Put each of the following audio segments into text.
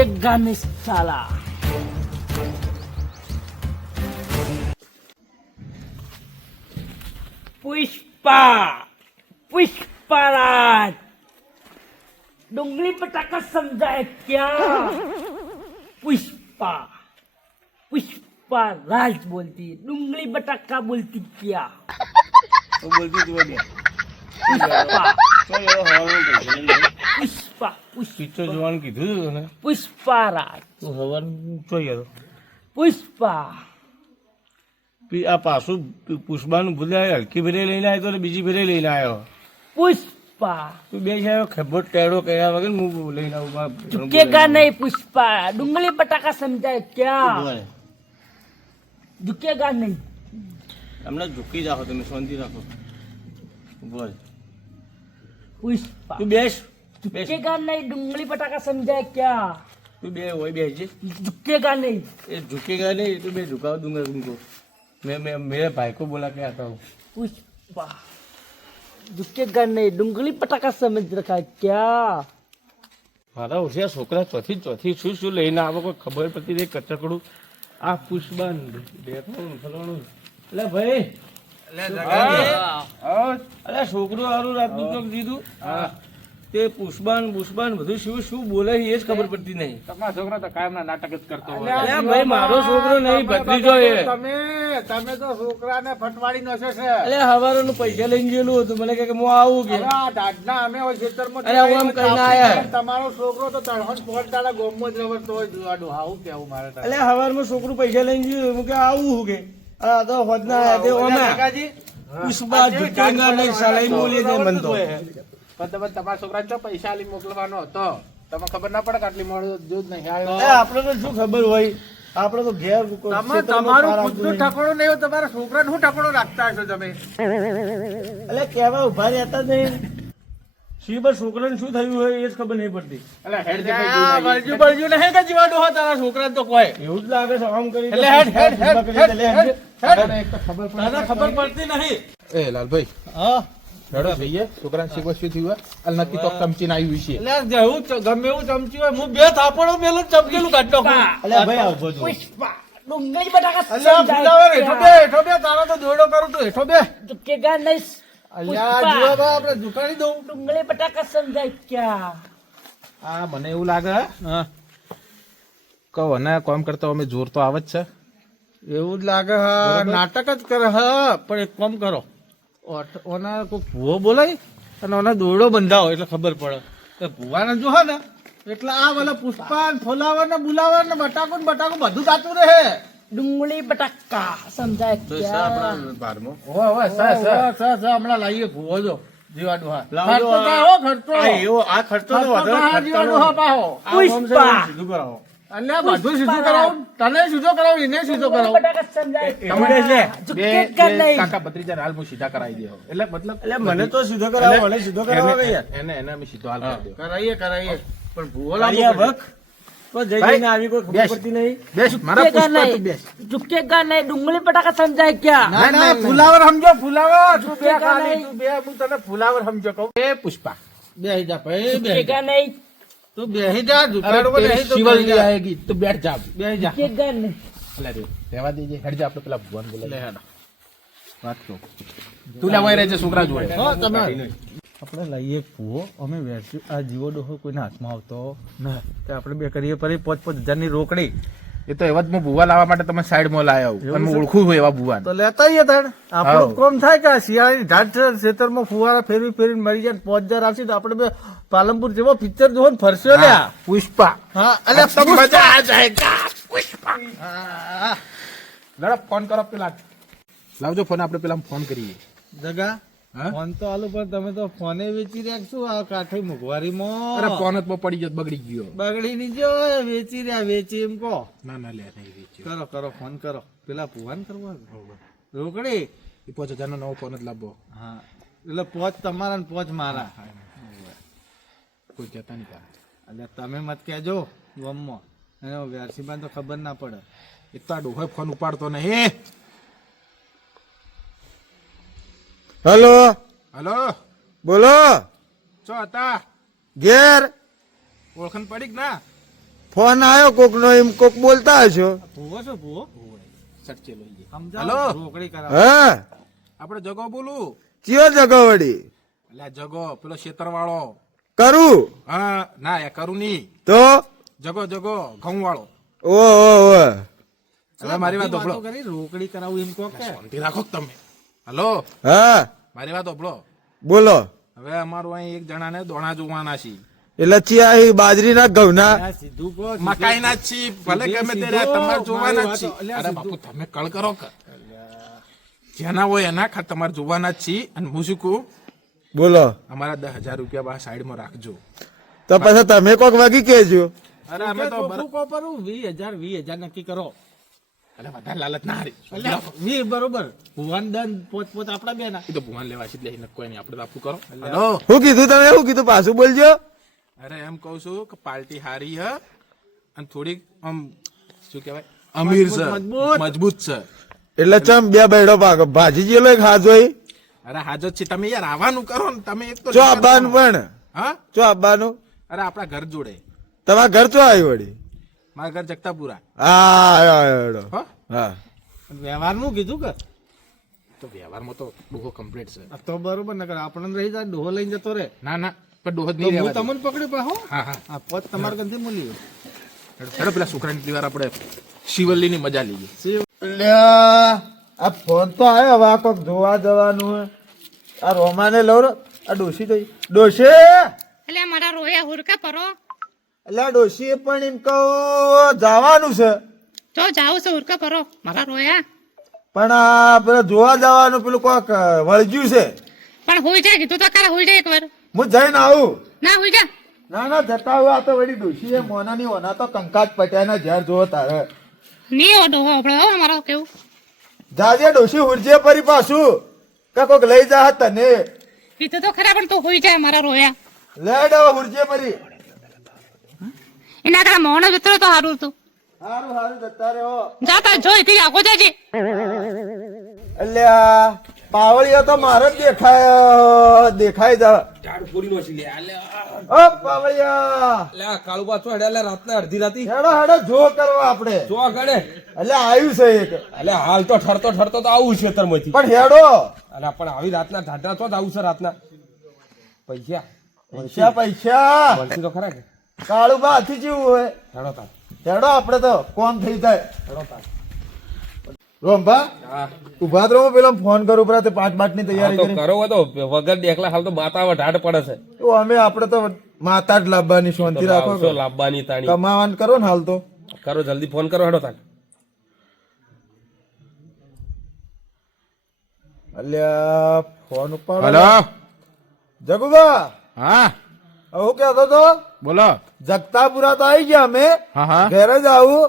झुकेगा नहीं साला। पुष्पा पुष्पाराज डुंगली पटाखा समझा है क्या? पुष्पा पुष्पा राज बोलती, डुंगली पटाखा बोलती क्या? તો બોલતી તું બોલ. पुष्पा ચાલ હવે હવાનું પૈસા લઈ લે. पुष्पा પિક્ચર पुष्पा જોવાનું કીધું હતું તને. पुष्पा राज તું હવાનું જોઈ ગયો. पुष्पा આ પાછું પુષ્પાનું ભૂલ્યા હલકી ફેરે લઈને આવ્યો તો ને બીજી ફેરે લઈને આવ્યો. पुष्पा તું બે છે ખબર ટેડો કયા વગર હું લઈને આવું. झुकेगा नहीं पुष्पा, डुंगली पटाखा समझा है क्या? झुकेगा नहीं હમણાં ઝૂકી રાખો તમે શાંતિ રાખો. બોલ पुष्पा તું બેસ બેસ झुकेगा नहीं, डुंगली पटाखा समझा है क्या? તું બે હોય બેસજે. झुकेगा नहीं એ ઝુકેગા નહીં તું બે ઝુકાવ દૂંગા तुमको. मैं मेरे भाई को बोला के आता हूँ. पुष्पा झुकेगा नहीं, डुंगली पटाखा समझ रखा है क्या? મારા હોશિયાર છોકરા ચોથી શું શું લઈને આવે કોઈ ખબર પડતી નહીં. કચકડું આ પુષ્પાન દેખાણું ફલાણું. એટલે ભાઈ અરે છોકરું હારું રાતનું ચોક દીધું. તે પુષ્પાન બધું શું શું બોલે એ જ ખબર પડતી નહીં. તમારો છોકરો તો કાયમના નાટક જ કરતો હોય. અરે ભાઈ મારો છોકરો નહીં ભત્રીજો એ. તમે તો છોકરાને ફટવાડી નોશે છે. અરે હવારનું પૈસા લઈને ગયેલું હતું મને કે હું આવું કે. આ દાદના અમે હોય ખેતરમાં અરે હું આમ કહીને આયા. તમારો છોકરો તો તળહણ પોળતાના ગોમમાં જ રવડતો હોય જોવાડું. આવું કેવું મારે તારે. એટલે હવારમાં છોકરું પૈસા લઈને ગયું હું કે આવું હું કે. આ તો હોદના આયા તે ઓમાં. કાકાજી, પુષ્પા ઝુકેગા નહીં સાલા ઈ બોલી દે મન તો. પણ તમે તમારા છોકરાને ચો પૈસા આલી મોકલવાનો હતો. તમને ખબર ના પડે કે આટલી મોડું દૂધ નહીં એ આવ્યો. આપણે તો શું ખબર હોય આપણે તો ઘેર તમારું ખુદનું ઠકડું નહીં હોય, તમારા છોકરાને શું ઠકડું રાખતા હશો તમે? એટલે કેવા ઉભા રહેતા જ નહીં. શીબર છોકરાને શું થયું હોય એ જ ખબર નહીં પડતી. એટલે હેડ જે ભાઈ બળજુ બળજુ નહીં કે જીવાડું હોય તારા છોકરાને તો કોઈ. એવું જ લાગે છે આમ કરી એટલે હેડ હેડ હેડ હેડ હેડ. એક તો ખબર પડે. તને ખબર પડતી નહીં. એ લાલભાઈ હા રડો જઈએ છોકરાને શીખવા શું થયું અલ નક્કી તો ચમચીને આવ્યું છે. એટલે જેવું ગમે એવું ચમચી હોય હું બે થાપડો મેલું ચમકેલું કાઢ નાખું. એટલે ભાઈ આવજો જો. पुष्पा डुंगली पटाखा અલ્યા समझा ફુલાવર है હેઠો क्या? બે હેઠો બે તારો તો દોડો કરું તું હેઠો બે. झुकेगा नहीं અલ્યા पुष्पा, જીવા બા આપણે દુકાની દઉં. डुंगली पटाखा समझा है क्या? આ મને એવું લાગે કહો ને કોમ કરતા અમે જોર તો આવે જ છે. એવું જ લાગે હા નાટક જ કરે હા. પણ એક કામ કરો ઓના કોઈ ભૂવો બોલાય અને ઓના દોરડો બંધાવો એટલે ખબર પડે. તો ભૂવાને જો હે ને એટલે આ વાલા પુષ્પા ફોલાવર ને બુલાવર ને બટાકો ને બટાકો બધું ગાતું રહે. डुंगली पटाखा समझा है क्या? બારમાં ઓવે હમણાં લાવીએ ભૂવો જો જીવાડું હા. લાવજો ખર્ચો થાય હો, ખર્ચો. આ એવો આ ખર્ચો તો ખર્ચો વધારે થાય ખર્ચો જીવાડું હા પાહો. આ ઓમ છે પુષ્પા. સીધું કરાવો. અલ્યા બધું સીધું કરાવું. તને સીધો કરાવું એને સીધો डुंगली કરાવું. पटाखा समझा है એવું છે. क्या? બે झुकेगा नहीं કાકા ભત્રીજાને હાલ હું સીધા કરાવી દેવો. એટલે મતલબ એટલે મને તો સીધો કરાવો મને સીધો કરાવો કે યાર. એને અમે સીધો હાલ કરી દેવો. કરાઈએ પણ ભૂવો લાલિયા લાવો. વખ તો જઈ જઈને આવી કોઈ ખબર બેસ. પડતી નહીં. બેસ મારા झुकेगा પુષ્પા તું नहीं બેસ. झुकेगा नहीं, डुंगली पटाखा समझा है क्या? ના ના ફુલાવર સમજો ફુલાવર. તું બે ઝુકેગા ખાલી નહીં. તું બે હું તને ફુલાવર સમજો કહું. એ પુષ્પા બેહી જા ભાઈ બેહી झुकेगा જા. नहीं તું બેહી જા અરે ઝુકાડો તેરી નહીં તો શિવલ બેહી જા. આયેગી તો બેઠ જા. બેહી જા. झुकेगा नहीं અલા રે રહેવા દેજે હેડ જા આપણે પેલા ભગવાન લે બોલાય હેડો. વાત કહું તું લેવાય રહેજે છોકરા જોડે. હો તમે આપણે લઈએ ભૂવો અમે વેચ્યું આ જીવો ડોહો કોઈના હાથમાં આવતો ના તો આપણે બે કરીએ પછી 5,000 ની રોકડી એ તો એવા જ હું ભૂવા લાવવા માટે તમે સાઈડમાં લાયા આવું અને હું ઓળખું છું એવા ભૂવાને. તો લેતા આવીએ તાણ આપણું હાઉ. કોમ થાય કે શિયાળી ઢાટ ખેતરમાં ફુવારા ફેરવી ફેરવીને મરી જાય 5,000 આવશે તો આપણે બે પાલનપુર જેવો પિક્ચર જોવો ને ફરશો લ્યા પુષ્પા હા અલે તબ મજા આ જાયેગા પુષ્પા. ઝડપ ફોન કરો પેલા લાવજો ફોન આપણે પેલા ફોન કરીએ. જગા હા? ફોન તો આલું પણ તમે તો ફોને વેચી રાખશું આ કાઠી અરે મોંઘવારીમાં ફોન જ બહુ પડી ગયો બગડી ગયો. બગડી ની જો વેચી રહ્યા વેચી એમ કહો ના ના લે નહીં વેચ્યો. કરો કરો ફોન કરો પેલા ભુવાન કરવા રોકડી એ 5,000 નો નવો ફોન જ લાવવો. હા એટલે 5 તમારા ને 5 મારા કોઈ કહેતા નહીં તારે. એટલે તમે મત કહેજો ગમમાં અને વ્યારસીમાં તો ખબર ના પડે એ તો આ ડોહો ફોન ઉપાડતો નહીં. હેલો હલો બોલો ચો હતા ઘેર ઓળખણ પડી કે ના? ફોન આવ્યો કોક નો, એમ કોક બોલતા હશો. ભૂવો છે ભૂવો સચ્ચે લઈ ગઈ. સમજાવો હલો? રોકડી કરાવો. હા આપણે જગો બોલું. ચિયો જગો વળી એટલે જગો પેલો શેતર વાળો. કરું હા ના એ કરું નહીં. તો જગો જગો ઘઉં વાળો. ઓ હવે મારી વાત વાતો ઓભળો. કરી રોકડી કરાવું એમ કહો કે શાંતિ રાખો કે તમે. હલો હા મારી વાત ઓભળો. બોલો. હવે અમારું અહીં એક જણાને દોણા જોવાના છે. એટલે ચિયા બાજરીના ઘઉંના આ સીધું કહો મકાઈ ના છી ભલે ગમે તે રહ્યા, તમારે જોવાના જ છી. અલ્યા અરે બાપુ તમે કળ કરો કે જેના હોય એના ખાત તમારે જોવાના જ છી. અને હું શું કહું, બોલો. અમારા 10,000 રૂપિયા બહાર સાઈડમાં રાખજો. તો પછી તમે કોક વાગી કેજો. અરે અમે તો કોપરું 20,000 નક્કી કરો. અરે વધારે લાલચ ના હારી. અલ્યા 20 બરોબર ભુવન દન પોત આપડા બે ના એ તો ભગવાન લેવા છે એટલે અહીં કોઈ નહીં, આપણે તો આપવું કરો. હલો શું કીધું તમે? શું કીધું પાછું બોલજો. અરે એમ કહું છું કે પાર્ટી હારી હ અને થોડીક આમ શું કહેવાય અમીર છે, મજબૂત છે. એટલે ચમ બે બેડો પાક ભાજી જેલો એક હાથ હોય. અરે હાજર છે તમે યાર આવવાનું કરો ને તમે. એક તો ચો આવવાનું પણ હા ચો આવવાનું. અરે આપણા ઘર જોડે. તમારા ઘર ચો આવ્યું વળી? મારા ઘર જગતાપુરા. હા આવ્યો હેડો. હો હા વ્યવહારનું કીધું કે તો વ્યવહારમાં તો ડોહો કમ્પ્લીટ છે. આ તો બરોબર નકર આપણને રહી જાય ડોહો લઈને જતો રે ના ના પણ ડોહો જ તો નહીં હું રહેવા દે. તમને પકડી પાહો હા હા આ પોત તમારે ગંધી મૂલી હેડો પેલા છોકરાની દીવાર આપણે શિવલ્લીની મજા લઈએ. અલ્યા, આ ફોન તો આવ્યો હવે. આ કોક જોવા જવાનું હે. આ રોમાને લઉં રો. આ ડોશી તો ડોશી એટલે મારા રોયા હુરકા પરો એટલે ડોશી પણ એમ કહું જવાનું છે, જો જાવ છે હુરકા પરો મારા રોયા પણ આ પેલા જોવા જવાનું પેલું કોક વળગ્યું છે. પણ હોઈ જાય કીધું તો કાલે હોઈ જાય એકવાર હું જઈને આવું. ના હોઈ જા ના ના જતા હોય. આ તો વળી ડોશી એ મોનાની ઓના તો કંકાજ પટ્યાના ઝેર જોવો તારે. ની એવો ડોહો આપણે હો મારો કેવું જાજે ડોશી ઉડજે પરી પાછું કે કોક લઈ જા તને. કીધું તો ખરા પણ તું હોઈ જાય મારા રોયા લેડ હવે ઉડજે પરી. એના કારણે મોહન જતો તો સારું હતું હારું હારું જતા રહ્યો. જાતા જોઈ થી આગો જાજે અલ્યા પાવળીઓ તો મારે જ દેખાય જા. ઓ પાવળિયા કાળુબા છો હેડે રાતના અડધી રાતી હેડો હેડો જો કરવા આપણે. જો આગળ એટલે આવ્યું છે એક. એટલે હાલ તો ઠરતો તો આવું છે ખેતરમાંથી. પણ હેડો અરે પણ આવી રાતના ઢાઢા તો જ આવું છે રાતના. પૈસા પૈસા પૈસા મળશે તો ખરા કે કાળુબા હાથી જેવું હોય. હેડો તાર હેડો આપણે તો કોમ થઈ જાય. હેડો તાર રોમભા હા ઉભા તો હું પેલા ફોન કરું પેલા તે 5 બાટની તૈયારી તો કરી. કરો હોય તો વગર દેખલા હાલ તો માતા ઢાઢ પડે છે. તો અમે આપણે તો માતા જ લાવવાની શાંતિ રાખો. આવશો લાવવાની તાણી કમાવાનું કરો ને હાલ તો. કરો જલ્દી ફોન કરો હેડો તાર. અલ્યા ફોન ઉપર હલો જગુબા હા હું કહેતો તો બોલો. જગતાપુરા તો આવી ગયા અમે. હા હા ઘરે જ આવું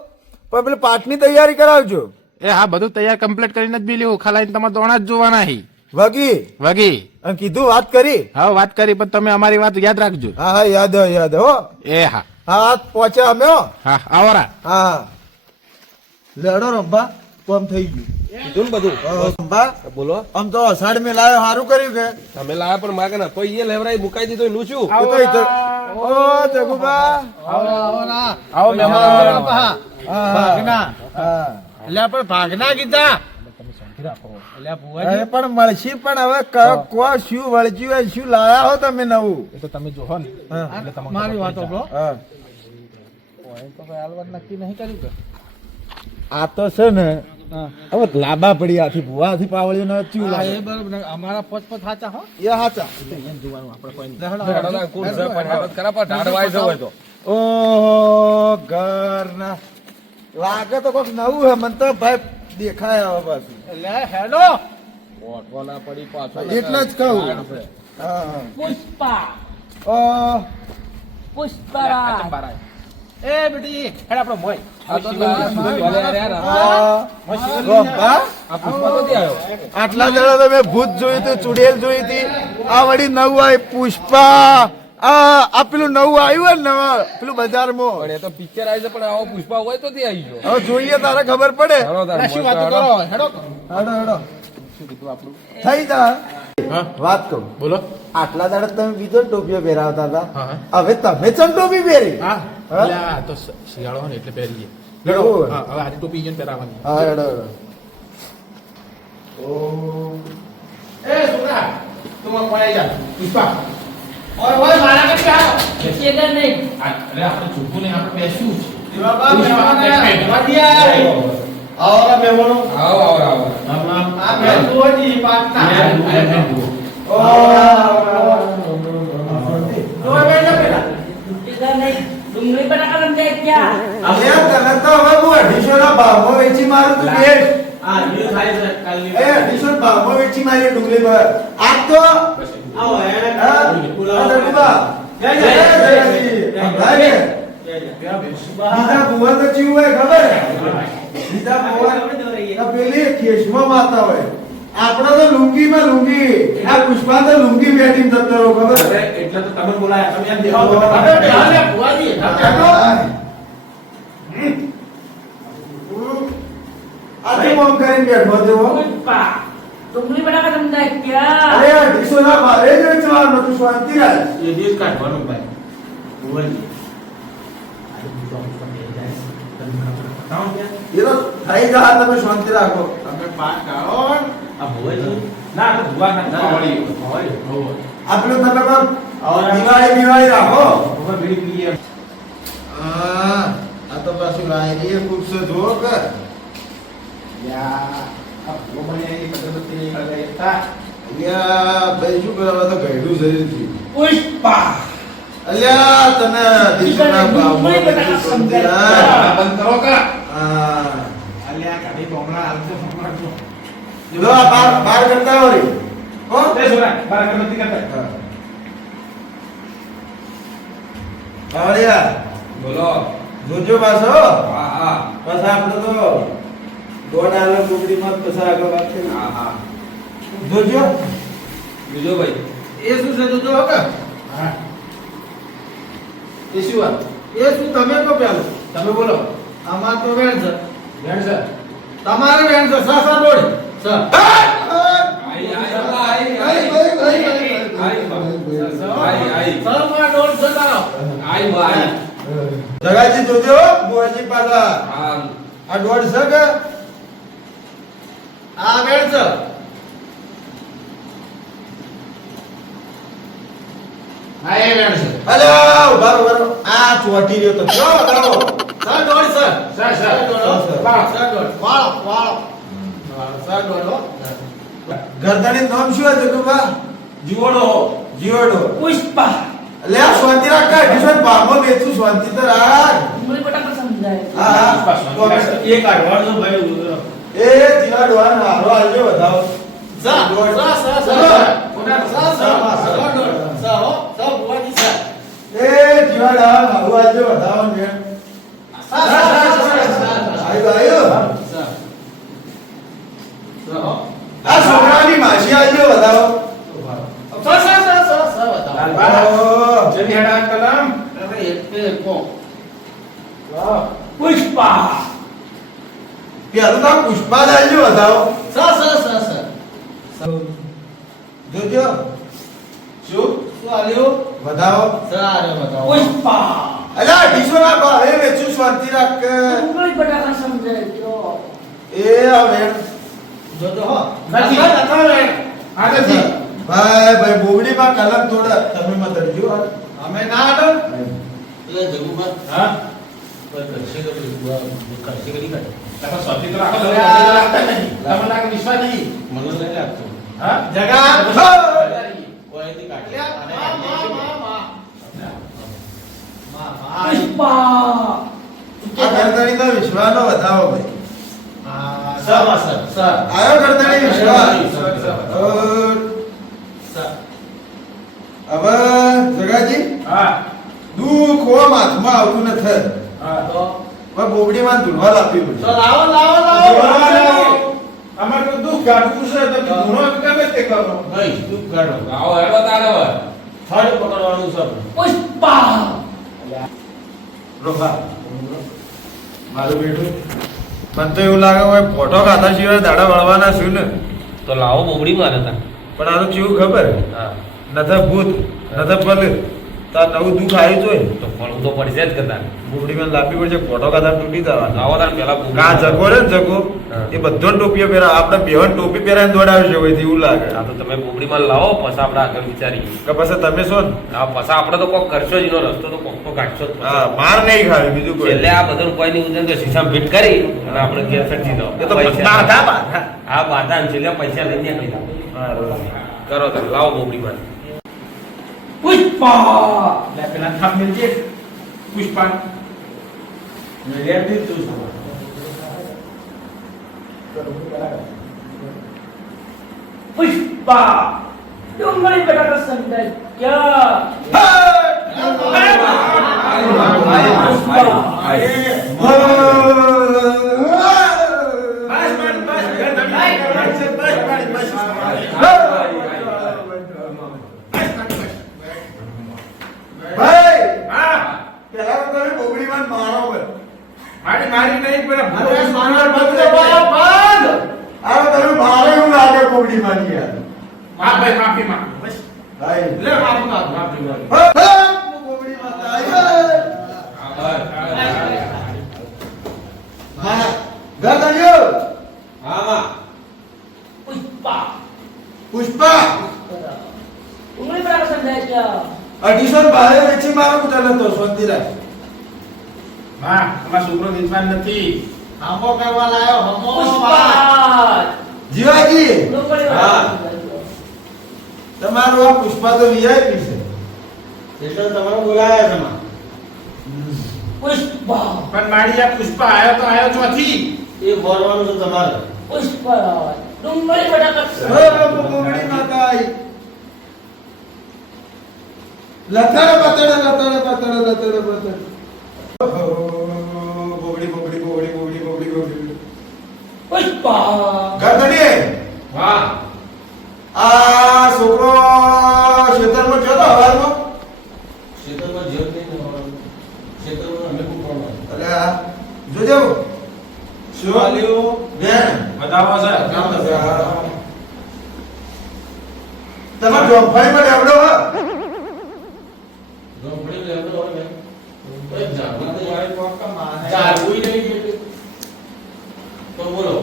પણ પેલી પાઠની તૈયારી કરાવજો. એ હા બધું તૈયાર કમ્પ્લીટ કરીને જ બી લેવું. ખાલી તમારે દોણા જ જોવાના હી વગી વગી. અને કીધું વાત કરી. હા વાત કરી પણ તમે અમારી વાત યાદ રાખજો. હા હા યાદ હો. એ હા હા આજ પહોંચ્યા અમે હો. હા આવરા. હા લેડો રંભા કોમ થઈ ગયું. કીધું ને બધું રંભા બોલો. આમ તો અષાઢ મેં લાવ્યો સારું કર્યું કે. તમે લાયા પણ માગે ને તો એ લેવરાઈ મુકાઈ દીધો એનું શું? એ તો ઈ તો- ઓ જગુબા આવો મહેમાન ભાગના એટલે પણ ભાગના કીધા એટલે ભુવાજી અરે પણ મળશી પણ હવે કો શું વળજ્યું હોય શું લાયા હો તમે નવું. એ તો તમે જોહો ને. મારી વાતો બ્રો હા તો ભાઈ હાલવા નક્કી નહીં કર્યું કે આ તો છે ને હવે લાંબા પડી આથી ભુવા આથી પાવળીઓ ન ચૂ હા, લાગે એ બરોબર અમારા પોત સાચા હો એ હાચા. હેડો તાર કુલ છે પણ હેડો જ ખરા પણ ઢાઢ વાય જવો હોય તો. ઓ ઘર ના લાગે તો કોઈક નવું હે મને તો ભાઈ દેખાય હવે પાછું. એટલે હેડો ઓઠો ના પડી પાછો એટલે જ કહું. હા પુષ્પા ઓ પુષ્પરાજ એ બેટી હેડ આપણો મોય આ તો યાર યાર રોંભા, આ પુષ્પા નથી આવ્યો. આટલા જણા તો મેં ભૂત જોઈ હતી, ચુડેલ જોઈ હતી, આ વળી નવું આવી પુષ્પા. આ પેલું નવું આવ્યું ને નવા પેલું બજારમાં. પણ એ તો પિક્ચર આવી છે પણ આવો પુષ્પા હોય તો થી આવી ગયો. હવે જોઈએ તારે ખબર પડે. હેડો તાર શું વાતો કરો હેડો હેડો હેડો થઈ જા. વાત કહું, બોલો. આટલા દાડા તમે બીજો ટોપીઓ પહેરાવતા હતા, હવે તમે ચમ ટોપી પહેરી? હા? એટલે આ તો શિયાળો હોય ને એટલે પહેરીએ એવું? હા, હવે આજે ટોપી જેને પહેરાવાની હા હેડો હેડો એ છોકરા તું મને પડાઈ જા પુષ્પા ઓય ઓય મારા કઈ આવો અરે આપણે ચૂકું નહીં આપણે બેસવું છે બાબા, પુષ્પા, મહેમાન બેઠ, બેઠ. આવ્યા. આવો મહેમાનો. આવો આવો આવો આ મહેમાનોની પાટના. ડુંગળી બટાકા સમજાય ક્યાં અલ્યા તને તો હવે હું 250 ના ભાવમાં વેચી મારું તું બેસ આ ન્યુ થાય છે કાલની. એ 250 ના ભાવમાં વેચી મારી ડુંગળી પર આજ તો આવો એને હા બોલાવો. આ દડુબા જય જય જયજી ભાઈ બીજા ભુવન તો ચીવું હોય ખબર બીજા ભુવન તો પેલી ખેસમાં મારતા હોય આપણે તો લુંગીમાં લુંગી આ પુષ્પા તો લુંગી બેઠી જતો રહો ખબર એટલે તો તમે બોલાયા તમે એમ દેખો અરે બેહાલે ભુવાજી. આજે મોમ કરીને બેઠો છો ડુંગળી બટાકા સમજાય ક્યાં અરે 250 ના ભાવે જ વેચવાનું તું શાંતિ રાખ એ દિવસ કાઢવાનું ભાઈ ભુવાજી. એ તો થઈ જા તમે શાંતિ રાખો તમે પાઠ કાઢો ને. આ ભુવાજી ના તો ભુવા ના પાવડી આપણે તમે પણ દિવાળી રાખો ભુવા બીડી પીએ હા આ તો પાછું લાયરી ખૂબ છે જો કે યા આ ભુવા મને એ અગરબત્તી લગાવતા અલ્યા ભાઈ શું કરવા તો ગયડું શરીર થી પુષ્પા અલ્યા તને દીકરા બાબો બંધ કરો કા હા અલ્યા કાઢી બોમડા આલતો ફકડતો જો આ બાર કરતા હો રે હો તે છોરા બાર અગરબત્તી કરતા અલ્યા બોલો જોજો પાછો હા હા બસ આપણે તો દોડ આલો ટુકડીમાં પછી આગળ વાત કરી હા હા જોજો બીજો ભાઈ એ શું છે જોજો હો કે? હા એ શું વાત એ શું તમે કહો પેલું. તમે બોલો આમાં તો વેણ છે. બેન સર તમારે વેણ છે. સા સા દોડ. સા. સરમાં દોડ છે તારો. જગાજી જોજો બુઆજી પાછા આ દોડ છે કે આ વેણ છે. હા એ બેન સર અલ્યા ઉભા રહો આ ચોટી રહ્યો તો જો બતાવો સા દોડ છે. સર સા સર દોડ હો. સર. સા દોડ. વાળો વાળો. સા દોડ હો. ગરદની નામ શું હતું તું બા જીવોડો જીવડો પુષ્પા અલ્યા શાંતિ રાખ કા ડિશન બામો બેચું શાંતિ તો રાખ ડુંગળી બટાકા સમજાય હા હા એ કાઢવાનો ભાઈ. એ જીવાડો આ હારો આલજો બતાવો સા દોડ. સા સા સા. સા સા સા દોડ. સા હો. સા ભુવાજી સા. એ જીવાડો આ હારો આલજો બતાવો ને સા સા સા સા. આયો આયો સા. સા હો. આ છોકરાની માસી આલજો બતાવો સા સા સા સા સા બતાવો. ઓહ. જલ્દી હેડા કલમ અરે એટલે કો. પુષ્પા પેલું નામ પુષ્પા આલજો બતાવો સા સા સા સા. જોજો શું શું આલ્યો? બતાવો સા રે બતાવો. પુષ્પા અલ્યા ડીસો ના ભાવે વેચું શાંતિ રાખ કે ડુંગળી બટાકા સમજાય ક્યાં એ હવે જોજો હો. નથી. નતા રે. આ નથી ભાઈ બોબડીમાં કલમ થોડા તમે મત રજો અમે ના આડો. એટલે જગુમાં હા કોઈ કરશે તો કરશે કરી કાઢે. તમે સ્વાતી તો રાખો તમે તમને લાગે વિશ્વાસ નહીં મને નહીં લાગતું. હા જગા. કોઈ કાઢે. અને માં. પુષ્પા આ ગરદણીનો વિશ્વાસ નો વધાવો ભાઈ સા સા સા. આયો ગરદણી વિશ્વાસ હવે જગાજી હા દુઃખ ઓમ હાથમાં આવતું નથી હા તો હવે બોબડીમાં ધૂળવા આપવી પડશે તો લાવો લાવો લાવો. અમાર તો દુઃખ કાઢવું છે તો ગુનો ગમે તે કરો ભાઈ તું કાઢો. આવો હેડો તારે થડ પકડવાનું છે. પુષ્પા રોકા મારું બેઠું મને તો એવું લાગે હોય ફોટો ખાતા સિવાય દાડા વળવાના છું ને તો લાવો બોબડી મારે તા પણ આનું કેવું ખબર હા નથા ભૂત નથા પલ તાર નવું દુઃખ આવ્યું છે તો પડવું તો પડશે જ કદાચ. બોબડીમાં લાંબી પડશે ફોટો કાઢા તૂટી જવાના આવો તાર પેલા બોબડી. કા જગો રે ને જગો હા. એ બધો ટોપીઓ પહેરા આપણે બેહન ટોપી પહેરાઈને દોડાવ્યો છે હોય એવું લાગે આ તો તમે બોબડીમાં લાવો પછી આપણે આગળ વિચારીએ. કે પછી તમે શું ને? આ પછી આપણે તો કોક કરશો જ એનો રસ્તો તો કોક તો કાઢશો જ પછી. હા માર નહીં ખાવી બીજું કોઈ છેલ્લે આ બધું કોઈ નહીં ઉજન તો શીશામાં ફિટ કરી અને આપણે ઘેર સટી દો. એ તો બાધા બાધા હા બાધા ને છેલ્લે પૈસા લઈને નીકળી જાઓ. કરો તમે લાવો બોબડીમાં. પુષ્પા લે પેલા થાપ મેલજે પુષ્પા પુષ્પા ડુંગળી બટાકા સંદાય ક્યાં ભાઈ હા પેલા તો તમે બોબડીમાં મારો ભાઈ મારી મારી નહીં પણ અરે મારા બદલે બંધ અરે તમે મારે એવું લાગે બોબડીમાં ની યાર હા ભાઈ માફી માંગ બસ ભાઈ લે માફી માંગ માફી માંગ બોબડીમાં આય હા ગદડિયો પુષ્પા પુષ્પા ડુંગળી બટાકા સંદાય ક્યાં 250 ભાવે વેચી મારો કુતર તો શાંતિ રાખ હા તમારો છોકરો વિદ્વાન નથી આંબો કરવા લાયો હમો પુષ્પા જીવાજી ડુંગળી હા. તમારું આ પુષ્પા તો વીઆઈપી છે એટલે તમારે બોલાયા છે માં પુષ્પા પણ મારી આ પુષ્પા આયો ચોથી એ બોલવાનું છે તમારે પુષ્પા ડુંગળી બટાકા બોબડી માતા આઈ લતડ બતડ બોબડી પુષ્પા ગરદડી હા આ છોકરો ખેતરમાં ચલો હવારમાં ક્ષેત્રમાં જીવ નહીં નવાનું ક્ષેત્રમાં અમે ખૂબ પડવાનું અરે આ જોજો શું આલ્યો બેન બતાવો છે તમાર જોફાઈ માં લેવડો હ ગોમડી લેવડો હોય ને કોઈ જાગવા તો આવે કોકા માને જાગવું નહીં એટલે તો બોલો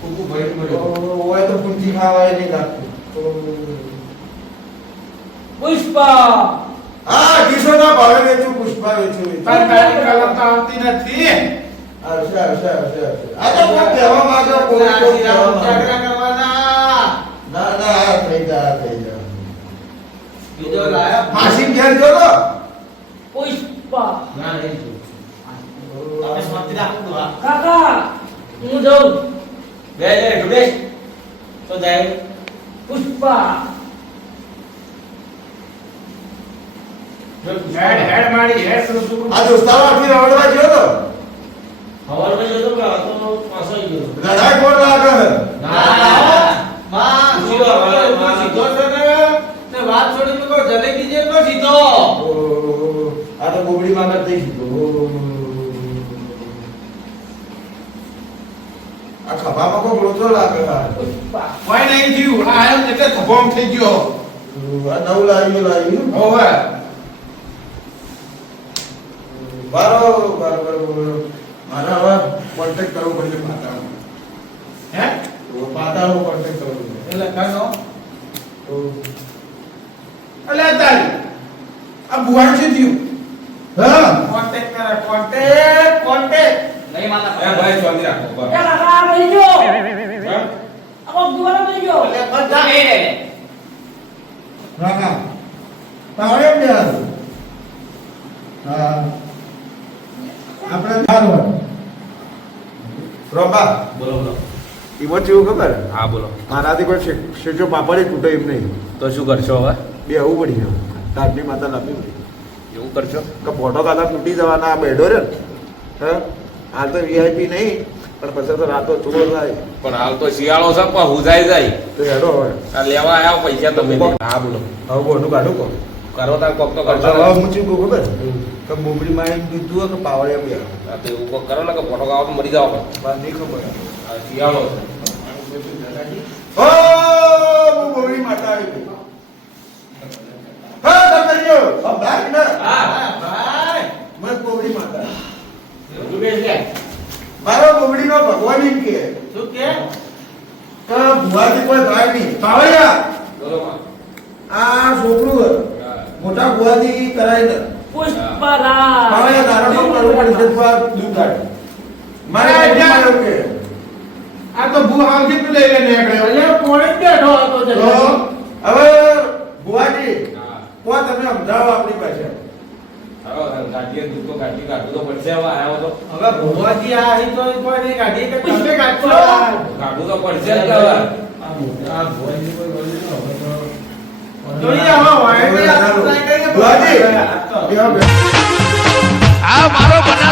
કુકુ ભાઈ મળ્યો ઓય તો પૂંજી ખાવાય નહીં લાગતું પુષ્પા આ 200 ના ભાવે વેચું પુષ્પા વેચું પણ તારી કલમ તો આવતી નથી આવશે આ તો કોઈ કહેવા માંગે કોઈ કહેવા માંગે કરવાના ના ના થઈ જા બીજો લાયા માસી ઘેર જો તો પુષ્પા ના નહીં જો તમે શાંતિ રાખો હા કાકા હું જાઉં બે ઢુબેશ તો જાય પુષ્પા હેડ મારી હેડ છોકરો આ દોસ્તારો આખી રવડવા ગયો તો હવારમાં જતો કે આ તો પાછો આવી ગયો લડાઈ કોણ લાગે માં સીધો છે ને વાત છોડીને કો જલેબી જે કો સીધો આ તો બોબડી માં થઈ ગયો આ ખભામાં કોઈ ગોળતો લાગે પુષ્પા કોઈ નહીં થયું આ આયો એટલે ધબોમ થઈ ગયો આ નવું લાવ્યું હોવે બરોબર મારે હવે કોન્ટેક્ટ કરવો પડશે પાતાનો હે પાતાનો કોન્ટેક્ટ કરવો પડશે એટલે કાનો અલે તારી આ બુવાણ છે થયું હા કોન્ટેક્ટ કરે કોન્ટેક્ટ નહીં માતા એ ભાઈ શાંતિ રાખો એ કાકા મરી ગયો આ દુવારા મરી ગયો એટલે બધા એ રે હા હા તારે એમ યાર હા આપણે ધારવા રોબા બોલો બોલો. એમાં જેવું ખબર હા બોલો. મારાથી કોઈ શેજો પાપડી તૂટે એમ નહીં તો શું કરશો હવે? બે આવું પડી ગયું કાઢની માતા લાપી પડી એવું કરશો? કે ફોટો કાઢા તૂટી જવાના આ બેડો રે હા હાલ તો વીઆઈપી નહીં પણ પછી તો રાતો ચોર થાય પણ હાલ તો શિયાળો છે પણ હુજાઈ જાય. તો હેડો હવે આ લેવા આવ્યા પૈસા તમે હા બોલો. હવે બોનું કાઢું કહો કરો તાર કોક તો કરશો. હવે હું શું કહું ખબર કે બોબડીમાં એક દીધું હોય કે પાવડિયા બે આ તો એવું કોક કરો ને કે ફોટો કાઢો તો મરી જાવ. બાર નહીં ખબર આ શિયાળો છે. ઓ બોબડી માતા આવી ગઈ હા કરજો અભડાક ને હા ભાઈ મને કોબડી માતા તું બેસ લે મારો કોબડીનો ભગવાન એમ કે શું કે ભુવાથી કોઈ ભાઈ નહીં પાવૈયા બરોબર આ છોકરું મોટા ભુવાથી કરાય ને પુષ્પરાજ પાવૈયા તારા પર કરવું પડશે ભુવા દૂધ કાઢે મારે આઈડિયા કે આ તો ભૂ હાલથી તું લઈ લે નીકળ્યો અલ્યા કોણે બેઠો હતો તો જલ્દી? હવે ભુવાજી હા કો તમે સમજાવો આપણી પાસે હવે ગાડીએ દૂધ તો ગાડી કાઢવું તો પડશે હવે આવ્યો તો હવે ભુવાજી આ અહીં તો કોઈ નહીં કાઢી કે તમે કાઢશો કાઢવું તો પડશે જ હવે આ ભુવાજી કોઈ બોલે ન હવે તો જોઈએ હવે વાયર આપણે try કરીને ભુવાજી આ તો. બેહો, બેહો. આ મારો બનાવ